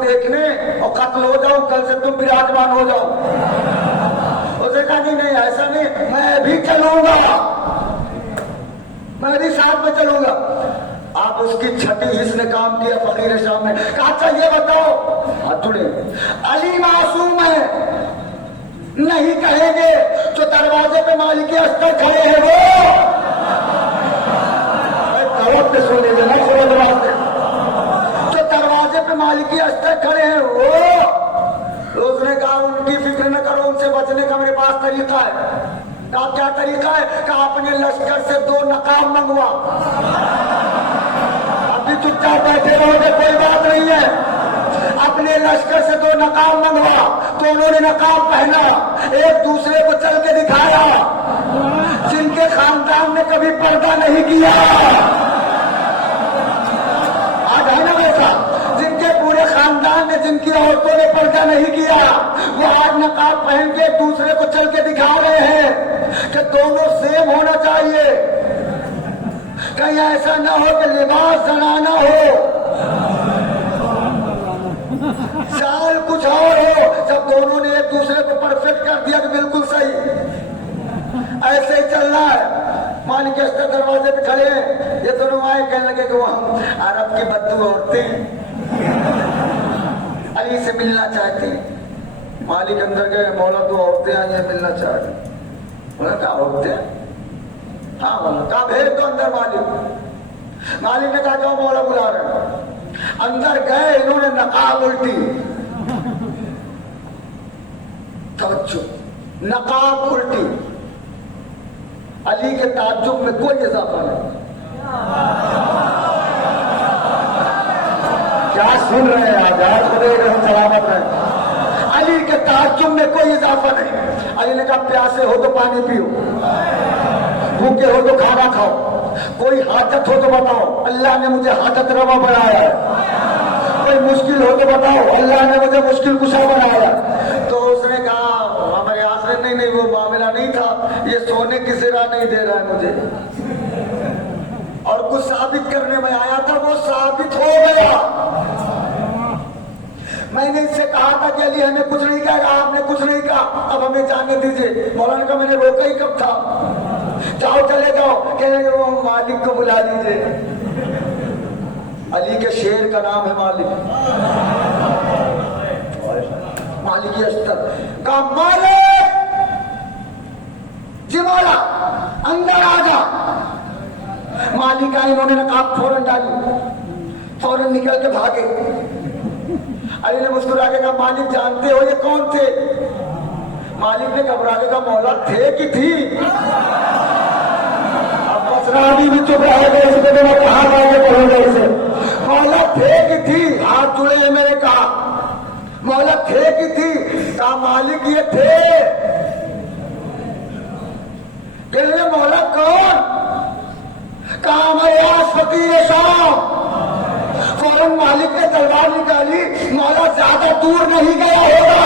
देखने और कत्ल हो जाऊं, कल से तुम विराजमान हो जाओ। उसने कहा नहीं ऐसा नहीं, मैं भी चलूंगा, मैं भी साथ में चलूंगा। आप उसकी छठी हिस्स ने काम किया फकीर शाम ने कहा अच्छा ये बताओ, हाथ जुड़े, अली मासूम है नहीं कहेंगे, जो दरवाजे पे मालिक अस्तर खड़े हैं वो तवक पे सो लीजिए ना, जो दरवाजे पे मालिक अस्तर खड़े हैं वो। तो उसने कहा उनकी फिक्र न करो, उनसे बचने का मेरे पास तरीका है। कहा क्या तरीका है? कहा अपने लश्कर से 2 नकाब मंगवा। अभी चुपचाप बैठे रहोगे कोई बात नहीं है, अपने लश्कर से 2 नकाब मंगवा। तो उन्होंने नकाब पहना, एक दूसरे को चल के दिखाया। जिनके खानदान ने कभी पर्दा नहीं किया, आज है ना वैसा, जिनके पूरे खानदान ने, जिनकी औरतों ने पर्दा नहीं किया, वो आज नकाब पहन के एक दूसरे को चल के दिखा रहे हैं कि दोनों सेम होना चाहिए। कहीं ऐसा ना हो कि लिबास जनाना हो, चाल कुछ और हो। जब दोनों ने एक दूसरे को परफेक्ट कर दिया कि बिल्कुल सही, ऐसे ही चल रहा है। मालिक अस्तर दरवाजे पे खड़े हैं, ये दोनों आए, कहने लगे कि वो हम अरब की बद्दू औरतें अली से मिलना चाहते हैं। मालिक अंदर गए, मौला 2 औरतें आई हैं मिलना चाहते। उन्होंने कहा औरतें? हाँ बोला। कहा भेज दो अंदर। मालिक ने कहा जाओ मौला बुला रहे हैं। अंदर गए, इन्होंने नकाब उल्टी, तवज्जो, नकाब उल्टी। अली के ताज्जुब में कोई इजाफा नहीं। क्या सुन रहे हैं आजाद खुद सलामत है। अली के ताज्जुब में कोई इजाफा नहीं। अली ने कहा प्यासे हो तो पानी पियो, भूखे हो तो खाना खाओ, कोई हाजत हो तो बताओ, अल्लाह ने मुझे हाजत रवा बनाया है। कोई मुश्किल हो तो बताओ, अल्लाह ने मुझे मुश्किल कुशा बनाया। तो उसने कहा हमारे आसरे नहीं वो मामला नहीं था, ये सोने की सिरा नहीं दे रहा है मुझे, और कुछ साबित करने में आया था, वो साबित हो गया। मैंने इससे कहा था कि अली हमें कुछ नहीं कहा, आपने कुछ नहीं कहा, अब हमें जाने दीजिए। मौलाना का मैंने रोका ही कब था, जाओ चले जाओ। कहने वो मालिक को बुला लीजिए। अली के शेर का नाम है मालिक, मालिक अस्तर का मालिक जी मौला अंदर आ जा। मालिक आई, इन्होंने नकाब फौरन डाली, फौरन निकल के भागे। अली ने मुस्कुरा के कहा मालिक जानते हो ये कौन थे? मालिक ने घबरा के कहा मौला थे कि थी? अब बसरानी भी चुप रह गए, इसको तो मैं कहा जाके पढ़ूंगा इसे। मौला थे कि थी? हाथ जुड़े हैं। मैंने कहा मौला थे कि थी? कहा मालिक ये थे। कहने मौला कौन? कहा हमारे आस फकीर शाम। फौरन मालिक ने तलवार निकाली, मौला ज्यादा दूर नहीं गया होगा।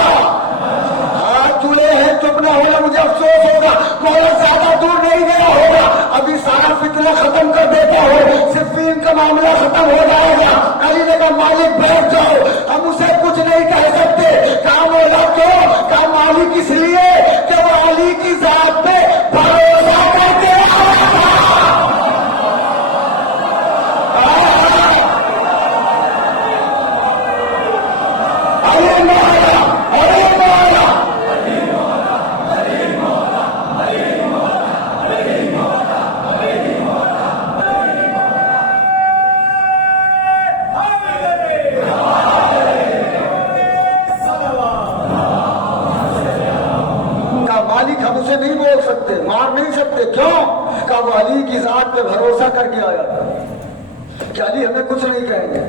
हाथ जुड़े हैं, चुप ना होना, मुझे अफसोस होगा। मौला ज्यादा दूर नहीं गया होगा, अभी सारा फितना खत्म कर देता हो, सिर्फ का मामला खत्म हो जाएगा। अली ने कहा मालिक बैठ जाओ, हम उसे कुछ नहीं कह सकते। कहा मौला क्यों? कहा मालिक इसलिए कि वो अली की जात पे भरोसा करते हैं। नहीं बोल सकते, मार नहीं सकते। क्यों? कहा वो अली की जात पे भरोसा करके आया कि अली हमें कुछ नहीं कहेंगे।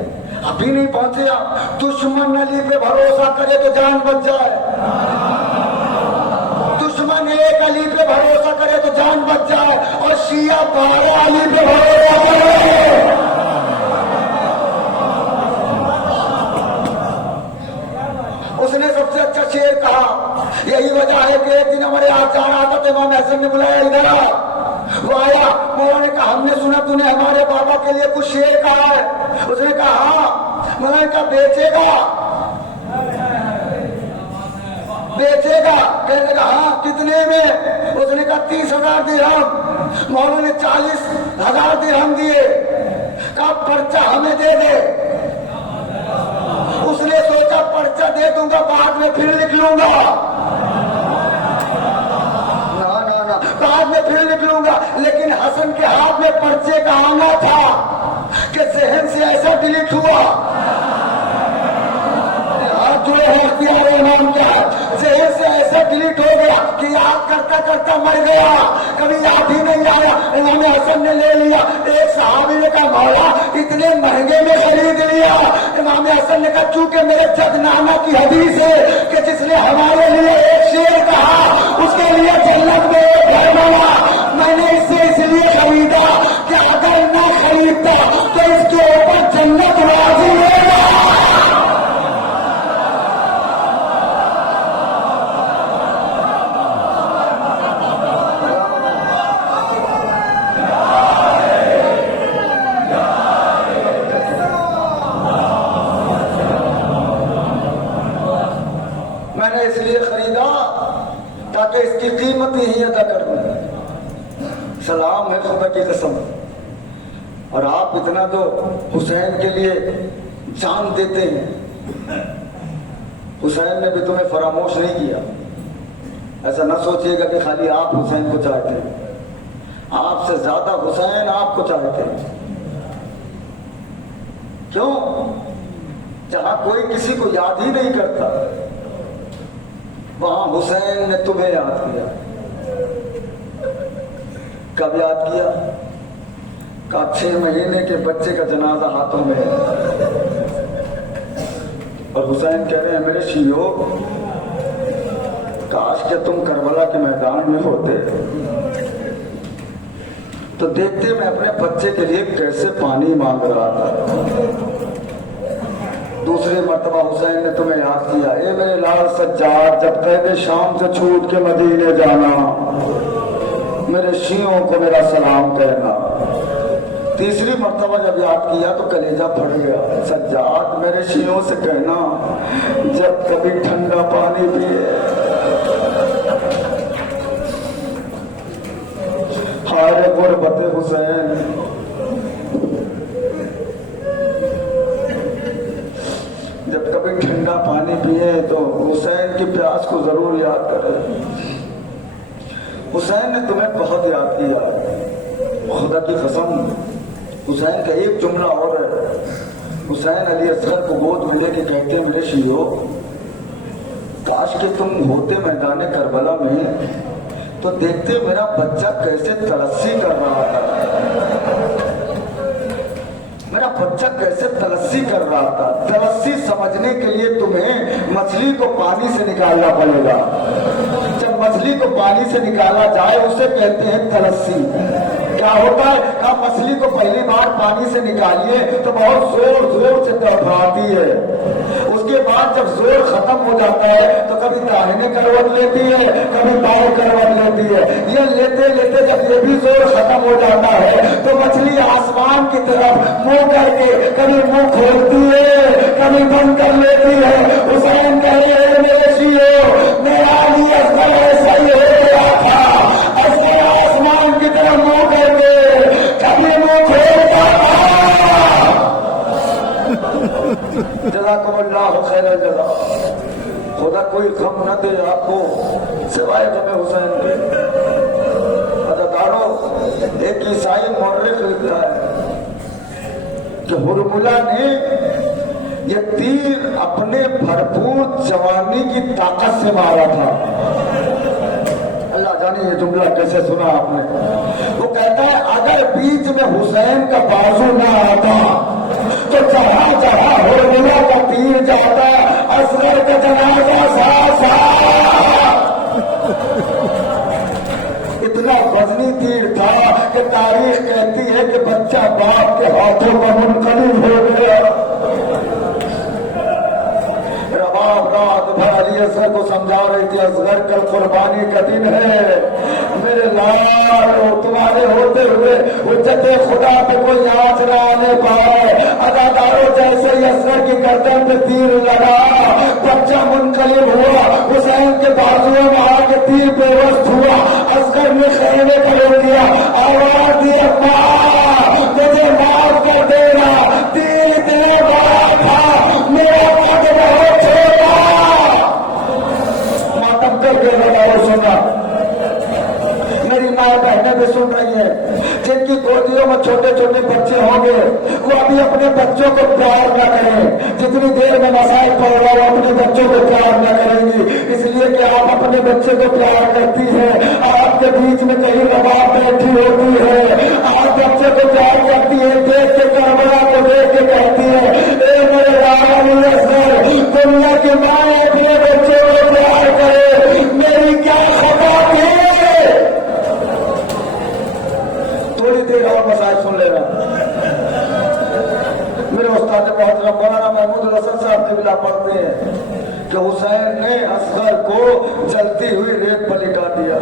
अभी नहीं पहुंचे आप, दुश्मन अली पे भरोसा करे तो जान बच जाए। दुश्मन एक अली पे भरोसा करे तो जान बच जाए, और शिया 12 अली पे भरोसा करे। उसने सबसे अच्छा शेर कहा। यही वजह है कि एक दिन हमारे आचार आता थे, इमाम हसन ने बुलाया इधर। वो आया, मौला ने कहा हमने सुना तूने हमारे बाबा के लिए कुछ शेर कहा है। उसने कहा हाँ, मैंने कहा बेचेगा? कहने लगा हाँ, कितने में? उसने कहा 30,000 दिरहम। मौलवी ने 40,000 दिरहम दिए। कहा पर्चा हमें दे दे। उसने सोचा पर्चा दे दूंगा, बाद में फिर लिख लूंगा, बाद में फिर लिख लूंगा। लेकिन हसन के हाथ में पर्चे का आना था कि जहन से ऐसा डिलीट हुआ, जो है इमाम क्या जहन से ऐसा डिलीट हो गया कि याद करता करता मर गया, कभी याद ही नहीं आया। इमाम हसन ने ले लिया। एक सहाबी ने कहा मौला इतने महंगे में खरीद लिया। इमाम हसन ने कहा चूंकि मेरे जदनामा की हदीस है कि जिसने हमारे लिए एक शेर कहा उसके लिए जन्नत में एक घर बना। मैंने इससे इसलिए खरीदा कि अगर न खरीदता तो इसके ऊपर जन्नत वाजिब है। मैंने इसलिए खरीदा ताकि इसकी कीमत ही अदा कर दूं। सलाम है खुदा की कसम। और आप इतना तो हुसैन के लिए जान देते हैं। हुसैन ने भी तुम्हें फरामोश नहीं किया। ऐसा न सोचिएगा कि खाली आप हुसैन को चाहते हैं, आपसे ज्यादा हुसैन आपको चाहते हैं। क्यों? जहां कोई किसी को याद ही नहीं करता वहां हुसैन ने तुम्हें याद किया। कब याद किया? का 6 महीने के बच्चे का जनाजा हाथों में है और हुसैन कह रहे हैं मेरे शियो काश के तुम करबला के मैदान में होते तो देखते मैं अपने बच्चे के लिए कैसे पानी मांग रहा था। दूसरी मर्तबा हुसैन ने तुम्हें याद किया, ए मेरे लाल सज्जाद जब कहते शाम से छूट के मदीने जाना मेरे शियों को मेरा सलाम कहना। तीसरी मर्तबा जब याद किया तो कलेजा फट गया, सज्जाद मेरे शियों से कहना जब कभी ठंडा पानी पिए हारे गुरबत हुसैन। जब कभी ठंडा पानी पिए तो हुसैन की प्यास को जरूर याद करें। हुसैन ने तुम्हें बहुत याद किया, खुदा की कसम। हुसैन का एक जुमला और है। हुसैन अली असगर को गोद में लेके कहते हैं मेरे शियो काश के तुम होते मैदान करबला में तो देखते मेरा बच्चा कैसे तलस्सी कर रहा था। मेरा बच्चा कैसे तलस्सी कर रहा था। तलस्सी समझने के लिए तुम्हें मछली को पानी से निकालना पड़ेगा। जब मछली को पानी से निकाला जाए उसे कहते हैं तलस्सी। क्या होता है? का मछली को पहली बार पानी से निकालिए तो बहुत जोर जोर से तड़फाती है। उसके बाद जब जोर खत्म हो जाता है तो कभी दाहिने करवट लेती है, कभी बाएं करवट लेती है। ये लेते लेते जब ये भी जोर खत्म हो जाता है तो मछली आसमान की तरफ मुंह करके कभी मुंह खोलती है, कभी बंद कर लेती है। हुसैन कह रहे हैं मेरे शियो मेरा अली असगर ऐसा ही हो गया था। असगर आसमान की तरफ मुंह करके कभी मुंह खोलता था। जज़ाकुमुल्लाहु खैरल जज़ा। खुदा कोई गम न दे आपको सिवाय गम हुसैन के। अदाकारों एक ईसाई मौर्रिख लिखता है कि हुरमुला ने ये तीर अपने भरपूर जवानी की ताकत से मारा था। अल्लाह जाने ये जुमला कैसे सुना आपने। वो कहता है अगर बीच में हुसैन का बाजू ना आता तो जहां जहां हुरमुला का तीर जाता असगर का जनाजा इतना वजनी तीर था कि तारीख कहती है कि बच्चा बाप के हाथों में मुनकलिब हो गया। रबाब रात भर अली असगर को समझा रही थी असगर कल कुर्बानी का दिन है, میرے لالو تمہارے ہوتے ہوئے حجت خدا پہ کوئی آنچ نہ آنے پائے. اداکاروں جیسے ہی اصغر کی گردن پہ تیر لگا بچہ منقلب ہوا, حسین کے بازوؤں میں آ کے تیر پہ وسط ہوا. اصغر نے خیمے کھڑے کیا, آواز دی ماں مجھے معاف کر دینا, تیر اتنا بڑا تھا میرا قد بہت چھوٹا. ماتم کر کے لگاؤ سنا. میری ماں بہنیں بھی سن رہی ہیں جن کی گودیوں میں چھوٹے چھوٹے بچے ہوں گے, وہ ابھی اپنے بچوں کو پیار نہ کریں. جتنی دیر میں مسائل پڑ رہا ہو اپنے بچوں کو پیار نہ کریں گی, اس لیے کہ آپ اپنے بچے کو پیار کرتی ہیں. آپ کے بیچ میں کہیں رباب بیٹھی ہوتی ہے, آپ بچے کو پیار کرتی ہے, دیکھ کے کربلا کو دیکھ کے کہتی ہے اے میرے لال اصغر, دنیا کی ماں اپنے بچے کو پیار کرے, میری کیا خطا تھی. تھوڑی دیر اور مسائل سن لینا. میرے استاد محترم مولانا محمود الحسن صاحب قبلہ پڑھتے ہیں کہ حسین نے اصغر کو جلتی ہوئی ریت پر لٹا دیا.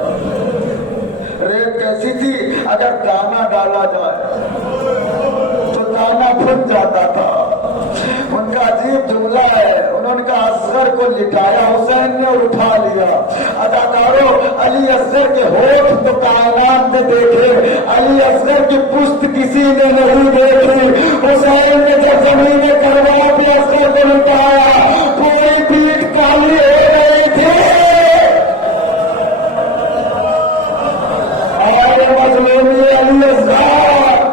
ریت کیسی تھی, اگر دانا ڈالا جائے تو دانا پھٹ جاتا تھا. ان کا عجیب جملہ ہے, انہوں نے کہا اصغر کو لٹایا حسین نے اور اٹھا لیا. اداکاروں علی اصغر کے ہوٹھ تو کائنات نے دیکھے, علی اصغر کی پشت کسی نے نہیں دیکھی. حسین نے جب زمین کروا پہ اصغر کو لٹایا پوری پیٹھ کالی ہو گئی تھی. اور مظلومی علی اصغر.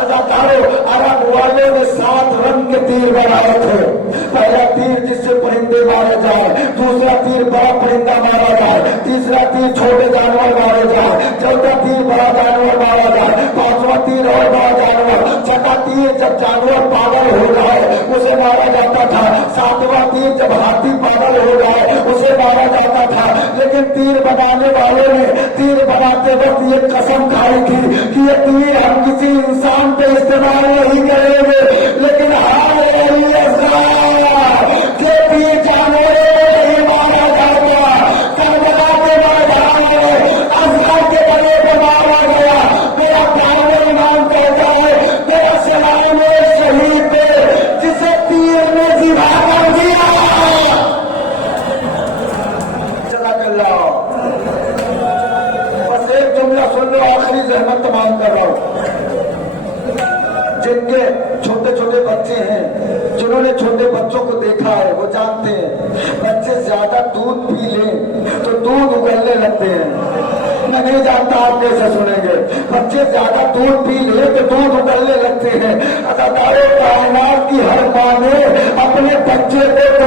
اداکاروں عرب والے نے 7 رنگ کے تیر بنائے تھے. پہلا تیر جس سے پرندے مارے جائے, دوسرا تیر بڑا پرندہ مارا جائے, تیسرا تیر چھوٹے جانور مارے جائے, چوتھا تیر بڑا جانور مارا جائے, پانچواں تیر اور بڑا جانور, چھٹا تیر جب جانور پاگل ہو جائے اسے مارا جاتا تھا, ساتواں تیر جب ہاتھی پاگل ہو جائے اسے مارا جاتا تھا. لیکن تیر بنانے والے نے تیر بناتے وقت یہ قسم کھائی تھی کہ یہ تیر ہم کسی انسان پہ استعمال نہیں کریں گے, لیکن تمام کر رہا ہوں. جن کے چھوٹے چھوٹے بچے ہیں, جنہوں نے چھوٹے بچوں کو دیکھا ہے وہ جانتے ہیں بچے زیادہ دودھ پی لیں تو دودھ اگلنے لگتے ہیں. میں نہیں جانتا آپ کیسے سنیں گے. بچے زیادہ دودھ پی لیں تو دودھ اگلنے لگتے ہیں. اداکاروں کائنات کی ہر ماں نے اپنے بچے کو